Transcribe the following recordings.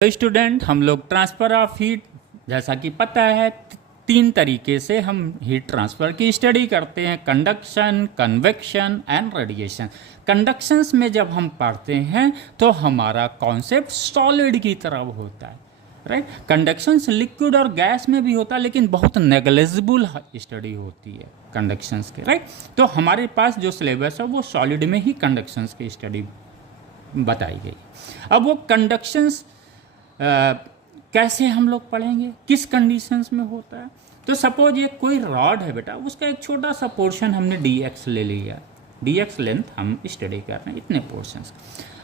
तो स्टूडेंट, हम लोग ट्रांसफ़र ऑफ हीट, जैसा कि पता है, तीन तरीके से हम हीट ट्रांसफ़र की स्टडी करते हैं: कंडक्शन, कन्वेक्शन एंड रेडिएशन। कंडक्शंस में जब हम पढ़ते हैं तो हमारा कॉन्सेप्ट सॉलिड की तरफ होता है, राइट। कंडक्शंस लिक्विड और गैस में भी होता है, लेकिन बहुत नेग्लिजिबल स्टडी होती है कंडक्शंस के, राइट। तो हमारे पास जो सिलेबस है वो सॉलिड में ही कंडक्शंस की स्टडी बताई गई। अब वो कंडक्शंस कैसे हम लोग पढ़ेंगे, किस कंडीशंस में होता है। तो सपोज ये कोई रॉड है बेटा, उसका एक छोटा सा पोर्शन हमने dx ले लिया, dx लेंथ हम स्टडी कर रहे हैं इतने पोर्शंस।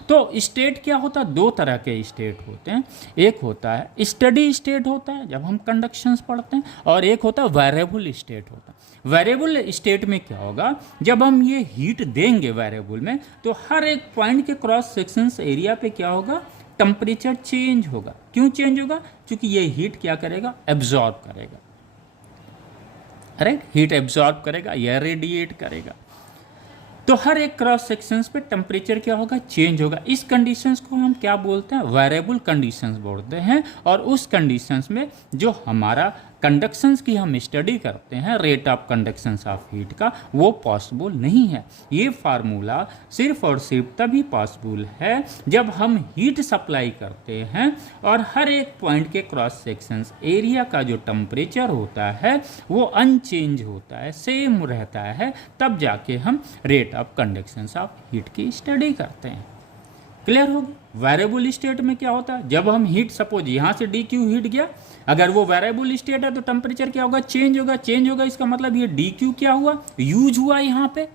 तो स्टेट क्या होता है, दो तरह के स्टेट होते हैं। एक होता है स्टडी स्टेट होता है जब हम कंडक्शंस पढ़ते हैं, और एक होता है वेरिएबल स्टेट होता है। वेरिएबल स्टेट में क्या होगा, जब हम ये हीट देंगे वेरिएबल में, तो हर एक पॉइंट के क्रॉस सेक्शंस एरिया पे क्या होगा, टेम्परेचर चेंज होगा। क्यों चेंज होगा, क्योंकि ये हीट क्या करेगा, एब्जॉर्ब करेगा, राइट। हीट एब्जॉर्ब करेगा या रेडिएट करेगा। तो हर एक क्रॉस सेक्शंस पे टेम्परेचर क्या होगा, चेंज होगा। इस कंडीशंस को हम क्या बोलते हैं, वेरिएबल कंडीशंस बोलते हैं। और उस कंडीशंस में जो हमारा कंडक्शंस की हम स्टडी करते हैं, रेट ऑफ कंडक्शंस ऑफ हीट का, वो पॉसिबल नहीं है। ये फार्मूला सिर्फ और सिर्फ तभी पॉसिबल है जब हम हीट सप्लाई करते हैं और हर एक पॉइंट के क्रॉस सेक्शंस एरिया का जो टेम्परेचर होता है वो अनचेंज होता है, सेम रहता है, तब जाके हम रेट ऑफ कंडक्शंस ऑफ हीट की स्टडी करते हैं। क्लियर होगी। वेरिएबल स्टेट में क्या होता है, जब हम हीट, सपोज यहाँ से डी क्यू हीट गया, अगर वो वेरिएबल स्टेट है तो टेम्परेचर क्या होगा, चेंज होगा। चेंज होगा इसका मतलब ये डी क्यू क्या हुआ, यूज हुआ यहाँ पे।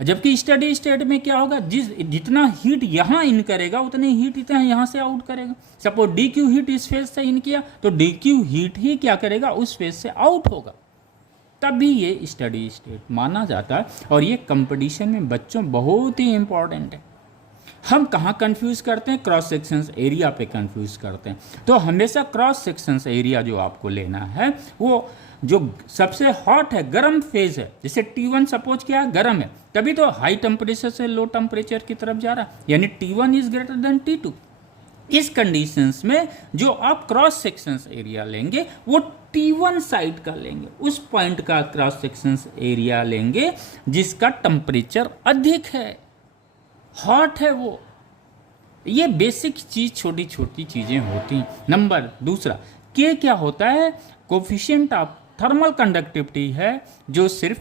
जबकि स्टडी स्टेट में क्या होगा, जितना हीट यहाँ इन करेगा उतनी हीट इतना यहाँ से आउट करेगा। सपोज डी क्यू हीट इस फेज से इन किया तो डी क्यू हीट ही क्या करेगा, उस फेज से आउट होगा। तब भी ये स्टडी स्टेट माना जाता है। और ये कंपटीशन में बच्चों बहुत ही इंपॉर्टेंट है। हम कहाँ कंफ्यूज करते हैं, क्रॉस सेक्शंस एरिया पे कंफ्यूज करते हैं। तो हमेशा क्रॉस सेक्शंस एरिया जो आपको लेना है, वो जो सबसे हॉट है, गर्म फेज है, जैसे T1 सपोज क्या है, गर्म है, तभी तो हाई टेम्परेचर से लो टेम्परेचर की तरफ जा रहा है, यानी T1 is greater than T2। इस कंडीशंस में जो आप क्रॉस सेक्शंस एरिया लेंगे वो T1 साइड का लेंगे, उस पॉइंट का क्रॉस सेक्शंस एरिया लेंगे जिसका टेम्परेचर अधिक है, हॉट है वो। ये बेसिक चीज, छोटी छोटी चीजें होती हैं। नंबर दूसरा, के क्या होता है, कोफिशिएंट ऑफ थर्मल कंडक्टिविटी है, जो सिर्फ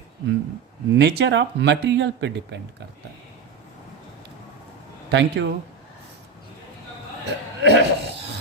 नेचर ऑफ मटेरियल पे डिपेंड करता है। Thank you.